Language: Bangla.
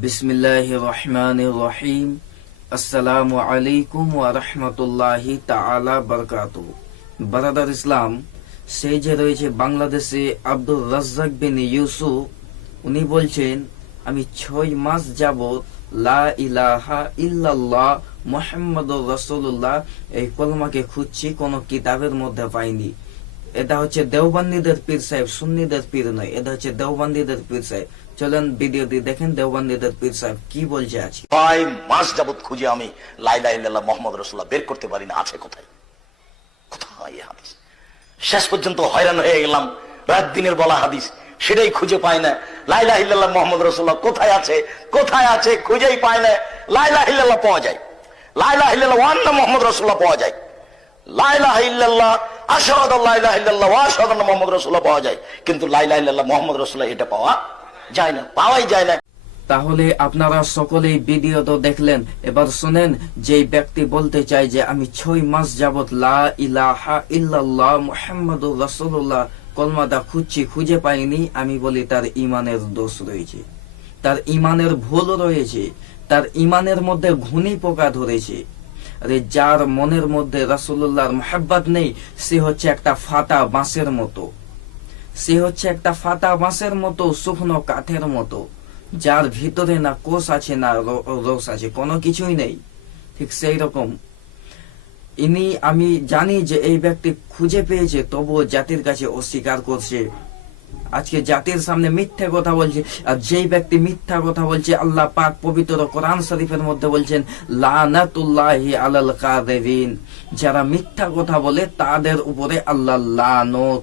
বিসমিল্লাহির রহমানির রহিম। আসসালামু আলাইকুম ওয়া রাহমাতুল্লাহি তাআলা বারাকাতুহু। বারাদার ইসলাম, সেই যে রয়েছে বাংলাদেশে আব্দুর রাজ্জাক বিন ইউসুফ, উনি বলছেন আমি 6 মাস যাবত লা ইলাহা ইল্লাল্লাহ মুহাম্মাদুর রাসূলুল্লাহ এই কলমাকে খুঁজছি, কোন কিতাবের মধ্যে পাইনি। এটা হচ্ছে দেওবন্দীদের পীর সাহেব, সুন্নিদের পীর নয়, এটা হচ্ছে দেওবন্দীদের পীর সাহেব। চলেন ভিডিওটি দেখেন দেওবন্দীদের পীর সাহেব কি বলছে আছে। 6 মাস যাবত খুঁজে আমি লা ইলাহা ইল্লাল্লাহ মুহাম্মদ রাসূলুল্লাহ বের করতে পারি না, আছে কোথায় কোথায় এই হাদিস। শেষ পর্যন্ত হয়রান হয়ে গেলাম, রাত দিনের বলা হাদিস সেটাই খুঁজে পাই না। লা ইলাহা ইল্লাল্লাহ মুহাম্মদ রাসূলুল্লাহ কোথায় আছে কোথায় আছে খুঁজেই পাই না। লা ইলাহা ইল্লাল্লাহ পাওয়া যায়, লা ইলাহা ইল্লাল্লাহ ওয়া আন্না মুহাম্মদ রাসূলুল্লাহ পাওয়া যায়, লা ইলাহা ইল্লাল্লাহ আশহাদু আল্লা ইলাহা ইল্লাল্লাহ ওয়া আশহাদু আন্না মুহাম্মদ রাসূলুল্লাহ পাওয়া যায়, কিন্তু লা ইলাহা ইল্লাল্লাহ মুহাম্মদ রাসূলুল্লাহ এটা পাওয়া যায় না, পাওয়াই যায় না। তাহলে আপনারা সকলেই ভিডিও তো দেখলেন, এবার শুনেন। যেই ব্যক্তি বলতে চায় যে আমি 6 মাস যাবত লা ইলাহা ইল্লাল্লাহ মুহাম্মাদুর রাসূলুল্লাহ কলমাটা খুঁজছি, খুঁজে পাইনি, আমি বলি তার ঈমানের দোষ রয়েছে, তার ঈমানের ভুল রয়েছে, তার ঈমানের মধ্যে ঘুণি পোকা ধরেছে। আরে যার মনের মধ্যে রাসূলুল্লাহর মুহাব্বত নেই, সে হচ্ছে একটা ফাটা বাঁশের মতো, সে হচ্ছে একটা ফাটা বাঁশের মতো, শুকনো কাঠের মতো, যার ভিতরে না কোষ আছে না রস আছে, কোনো কিছুই নেই। ঠিক সেই রকম আমি জানি যে এই ব্যক্তি খুঁজে পেয়েছে, তবুও জাতির কাছে অস্বীকার করছে, আজকে জাতির সামনে মিথ্যা কথা বলছে। আর যেই ব্যক্তি মিথ্যা কথা বলছে, আল্লাহ পাক পবিত্র কোরআন শরীফের মধ্যে বলছেন লানাতুল্লাহি আলাল কাযিবিন, যারা মিথ্যা কথা বলে তাদের উপরে আল্লাহ লানত